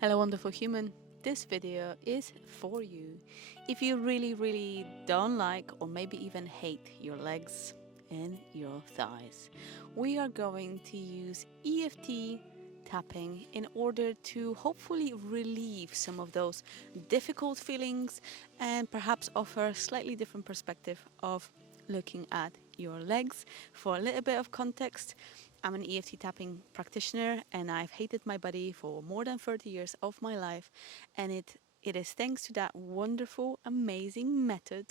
Hello wonderful human, this video is for you. If you really don't like or maybe even hate your legs and your thighs, we are going to use EFT tapping in order to hopefully relieve some of those difficult feelings and perhaps offer a slightly different perspective of looking at your legs. For a little bit of context, I'm an EFT tapping practitioner and I've hated my body for more than 30 years of my life, and it is thanks to that wonderful, amazing method,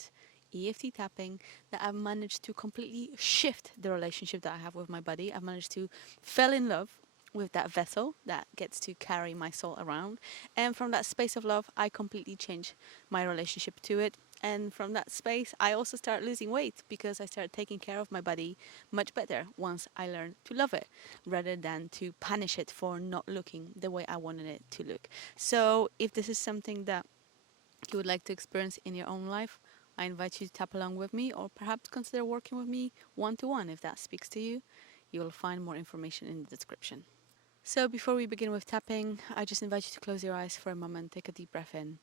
EFT tapping, that I've managed to completely shift the relationship that I have with my body. I've managed to fall in love with that vessel that gets to carry my soul around, and from that space of love I completely changed my relationship to it. And from that space I also started losing weight because I started taking care of my body much better once I learned to love it rather than to punish it for not looking the way I wanted it to look. So if this is something that you would like to experience in your own life, I invite you to tap along with me, or perhaps consider working with me one-to-one if that speaks to you. You will find more information in the description. So before we begin with tapping, I just invite you to close your eyes for a moment, take a deep breath in,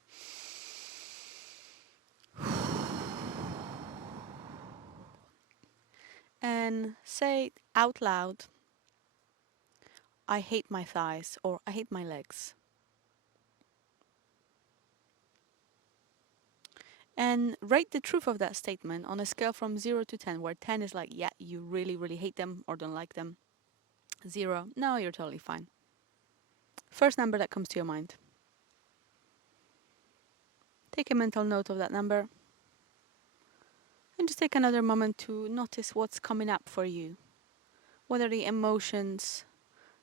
and say out loud, I hate my thighs, or I hate my legs. And rate the truth of that statement on a scale from 0 to 10, where 10 is like, yeah, you really hate them or don't like them. 0, no, you're totally fine. First number that comes to your mind. Take a mental note of that number and just take another moment to notice what's coming up for you. What are the emotions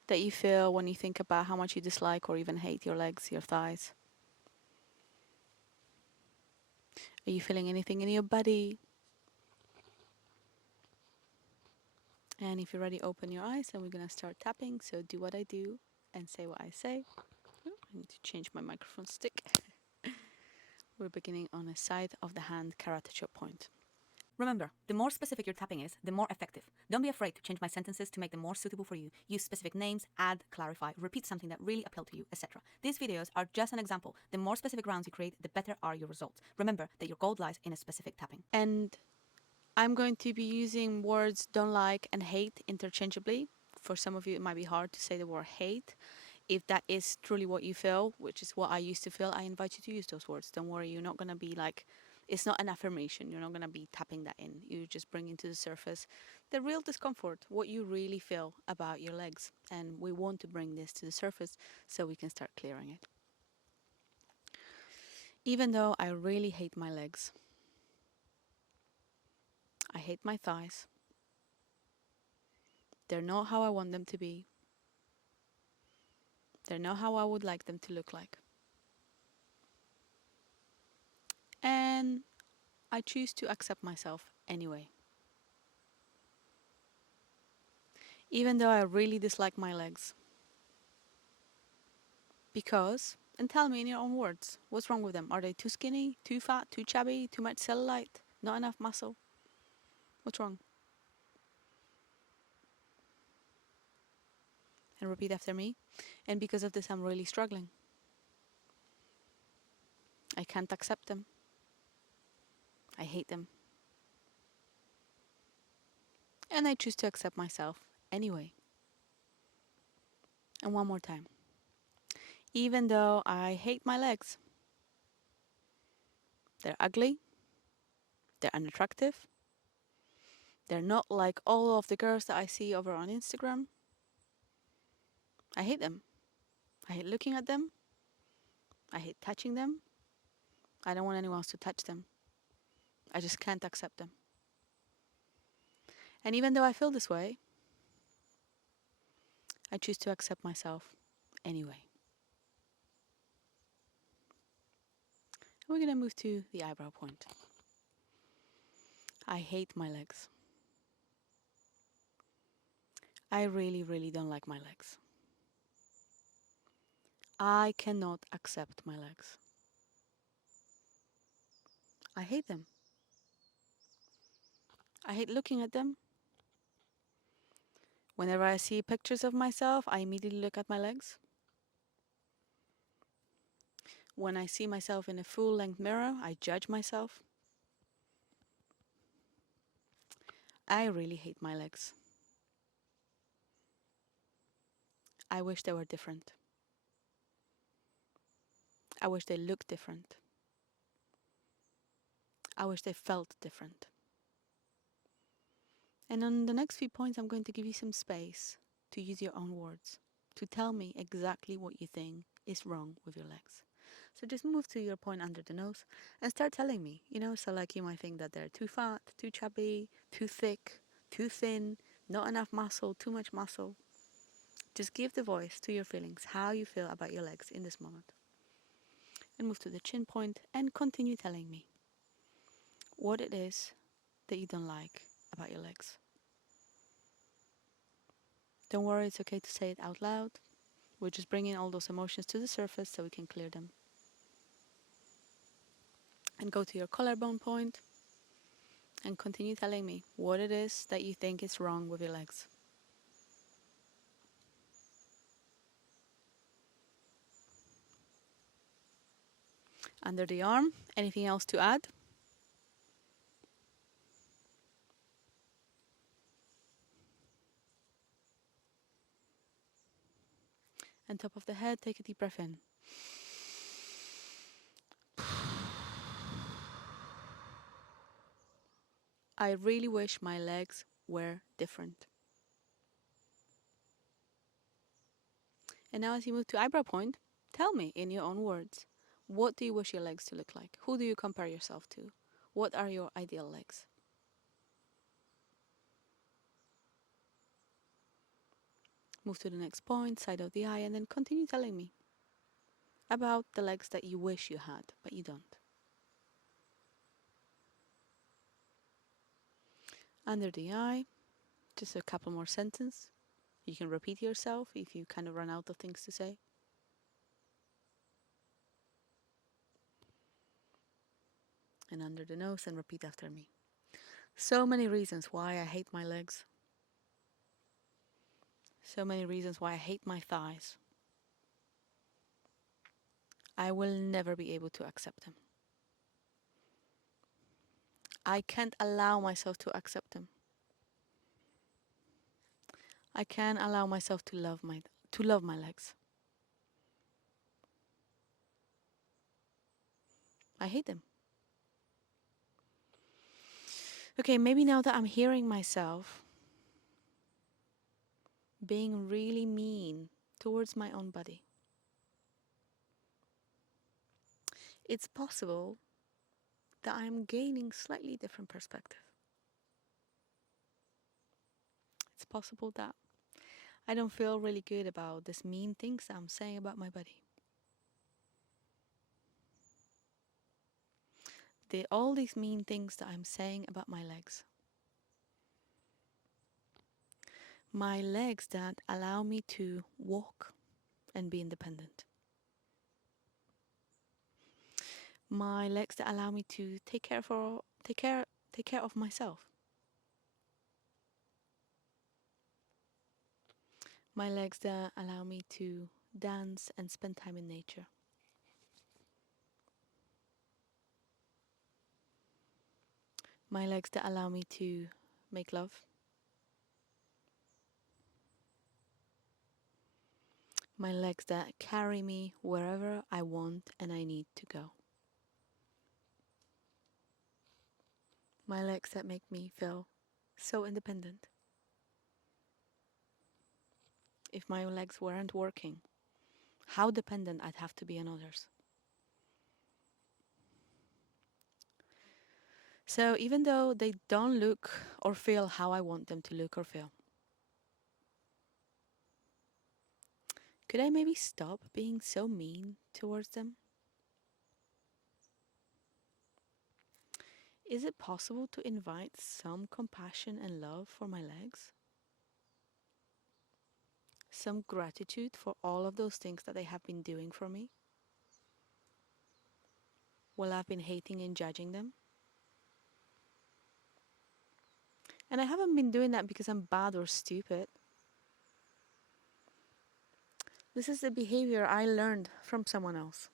that you feel when you think about how much you dislike or even hate your legs, your thighs? Are you feeling anything in your body? And if you're ready, open your eyes and we're going to start tapping. So do what I do and say what I say. I need to change my microphone stick. We're beginning on a side of the hand karate chop point. Remember, the more specific your tapping is, the more effective. Don't be afraid to change my sentences to make them more suitable for you. Use specific names, add, clarify, repeat something that really appealed to you, etc. These videos are just an example. The more specific rounds you create, the better are your results. Remember that your gold lies in a specific tapping. And I'm going to be using words don't like and hate interchangeably. For some of you, it might be hard to say the word hate. If that is truly what you feel, which is what I used to feel, I invite you to use those words. Don't worry, you're not going to be like, it's not an affirmation. You're not going to be tapping that in. You just bring into the surface the real discomfort, what you really feel about your legs. And we want to bring this to the surface so we can start clearing it. Even though I really hate my legs, I hate my thighs. They're not how I want them to be. They're not how I would like them to look like. And I choose to accept myself anyway. Even though I really dislike my legs. Because, and tell me in your own words, what's wrong with them? Are they too skinny, too fat, too chubby, too much cellulite, not enough muscle? What's wrong? And repeat after me. And because of this, I'm really struggling. I can't accept them. I hate them. And I choose to accept myself anyway. And one more time. Even though I hate my legs, they're ugly, they're unattractive, they're not like all of the girls that I see over on Instagram. I hate them. I hate looking at them. I hate touching them. I don't want anyone else to touch them. I just can't accept them. And even though I feel this way, I choose to accept myself anyway. We're going to move to the eyebrow point. I hate my legs. I really don't like my legs. I cannot accept my legs. I hate them. I hate looking at them. Whenever I see pictures of myself, I immediately look at my legs. When I see myself in a full-length mirror, I judge myself. I really hate my legs. I wish they were different. I wish they looked different. I wish they felt different. And on the next few points, I'm going to give you some space to use your own words, to tell me exactly what you think is wrong with your legs. So just move to your point under the nose and start telling me, so like you might think that they're too fat, too chubby, too thick, too thin, not enough muscle, too much muscle. Just give the voice to your feelings, how you feel about your legs in this moment. And move to the chin point and continue telling me what it is that you don't like about your legs. Don't worry, it's okay to say it out loud. We're just bringing all those emotions to the surface so we can clear them. And go to your collarbone point and continue telling me what it is that you think is wrong with your legs. Under the arm, anything else to add? And top of the head, take a deep breath in. I really wish my legs were different. And now as you move to eyebrow point, tell me in your own words, what do you wish your legs to look like? Who do you compare yourself to? What are your ideal legs? Move to the next point, side of the eye, and then continue telling me about the legs that you wish you had, but you don't. Under the eye, just a couple more sentences. You can repeat yourself if you kind of run out of things to say. And under the nose, and repeat after me. So many reasons why I hate my legs. So many reasons why I hate my thighs. I will never be able to accept them. I can't allow myself to accept them. I can't allow myself to love my legs. I hate them. Okay, maybe now that I'm hearing myself being really mean towards my own body, it's possible that I'm gaining slightly different perspective. It's possible that I don't feel really good about these mean things I'm saying about my body. All these mean things that I'm saying about my legs. My legs that allow me to walk and be independent. My legs that allow me to take care of myself. My legs that allow me to dance and spend time in nature. My legs that allow me to make love. My legs that carry me wherever I want and I need to go. My legs that make me feel so independent. If my legs weren't working, how dependent I'd have to be on others. So even though they don't look or feel how I want them to look or feel, could I maybe stop being so mean towards them? Is it possible to invite some compassion and love for my legs? Some gratitude for all of those things that they have been doing for me? While I've been hating and judging them? And I haven't been doing that because I'm bad or stupid. This is the behavior I learned from someone else.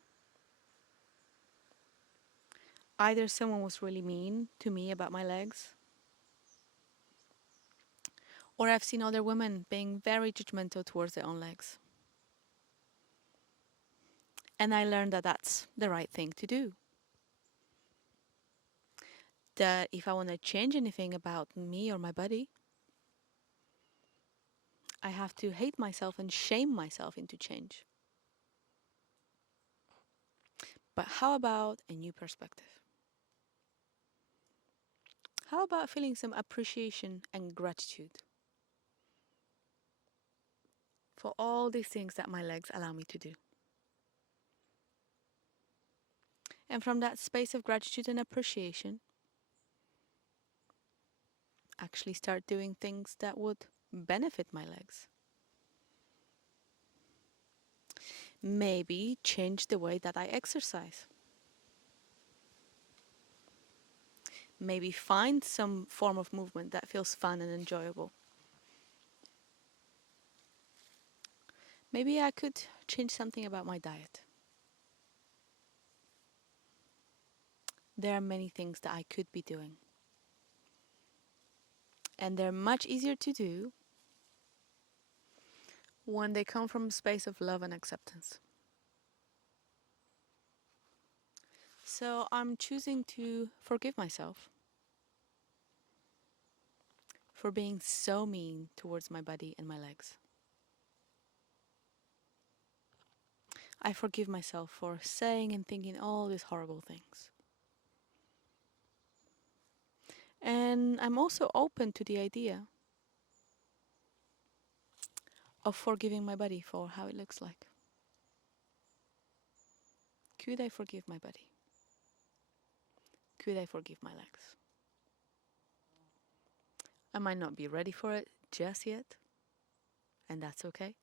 Either someone was really mean to me about my legs, or I've seen other women being very judgmental towards their own legs. And I learned that that's the right thing to do. That if I want to change anything about me or my body, I have to hate myself and shame myself into change. But how about a new perspective? How about feeling some appreciation and gratitude for all these things that my legs allow me to do? And from that space of gratitude and appreciation, actually start doing things that would benefit my legs. Maybe change the way that I exercise. Maybe find some form of movement that feels fun and enjoyable. Maybe I could change something about my diet. There are many things that I could be doing. And they're much easier to do when they come from a space of love and acceptance. So I'm choosing to forgive myself for being so mean towards my body and my legs. I forgive myself for saying and thinking all these horrible things. And I'm also open to the idea of forgiving my body for how it looks like. Could I forgive my body? Could I forgive my legs? I might not be ready for it just yet, and that's okay.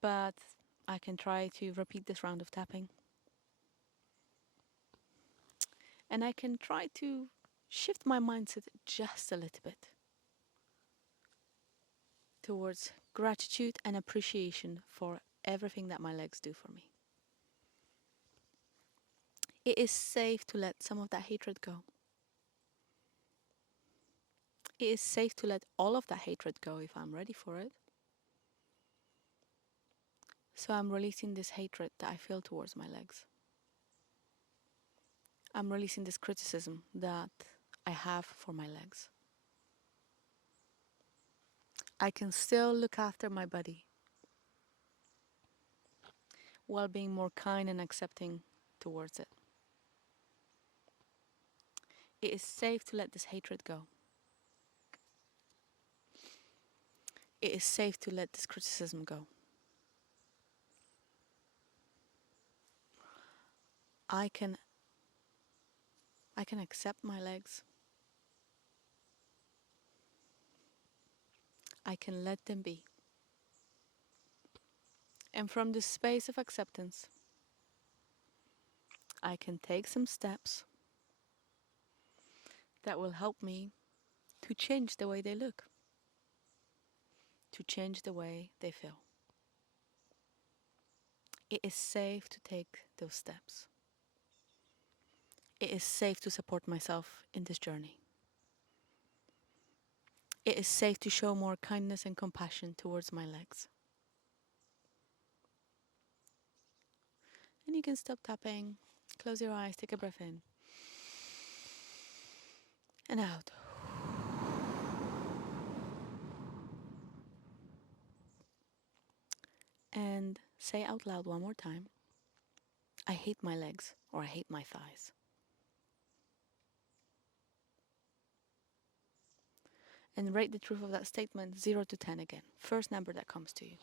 But I can try to repeat this round of tapping. And I can try to shift my mindset just a little bit towards gratitude and appreciation for everything that my legs do for me. It is safe to let some of that hatred go. It is safe to let all of that hatred go if I'm ready for it. So I'm releasing this hatred that I feel towards my legs. I'm releasing this criticism that I have for my legs. I can still look after my body while being more kind and accepting towards it. It is safe to let this hatred go. It is safe to let this criticism go. I can accept my legs. I can let them be. And from this space of acceptance, I can take some steps that will help me to change the way they look, to change the way they feel. It is safe to take those steps. It is safe to support myself in this journey. It is safe to show more kindness and compassion towards my legs. And you can stop tapping, close your eyes, take a breath in and out. And say out loud one more time, I hate my legs, or I hate my thighs. And rate the truth of that statement 0 to 10 again. First number that comes to you.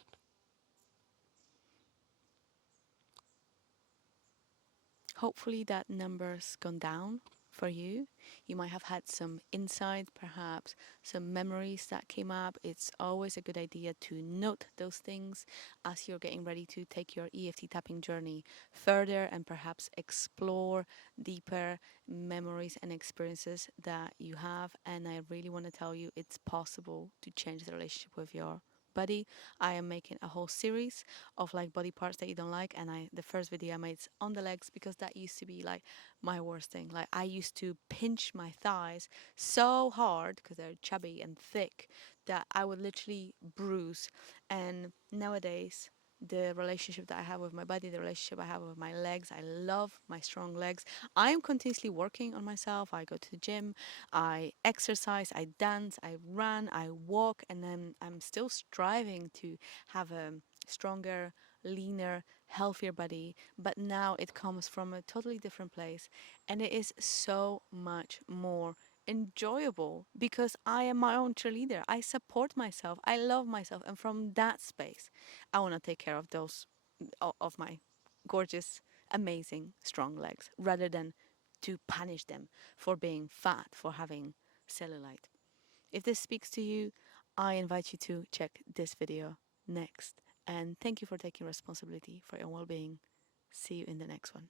Hopefully that number's gone down for you. You might have had some insight, perhaps some memories that came up. It's always a good idea to note those things as you're getting ready to take your EFT tapping journey further and perhaps explore deeper memories and experiences that you have. And I really want to tell you it's possible to change the relationship with your body. I am making a whole series of like body parts that you don't like, and the first video I made is on the legs because that used to be like my worst thing. Like I used to pinch my thighs so hard because they're chubby and thick that I would literally bruise. And nowadays, the relationship that I have with my body, the relationship I have with my legs, I love my strong legs. I am continuously working on myself. I go to the gym, I exercise, I dance, I run, I walk, and then I'm still striving to have a stronger, leaner, healthier body. But now it comes from a totally different place, and it is so much more enjoyable because I am my own cheerleader. I support myself. I love myself, and from that space, I want to take care of those of my gorgeous, amazing, strong legs rather than to punish them for being fat, for having cellulite. If this speaks to you, I invite you to check this video next. And thank you for taking responsibility for your well being. See you in the next one.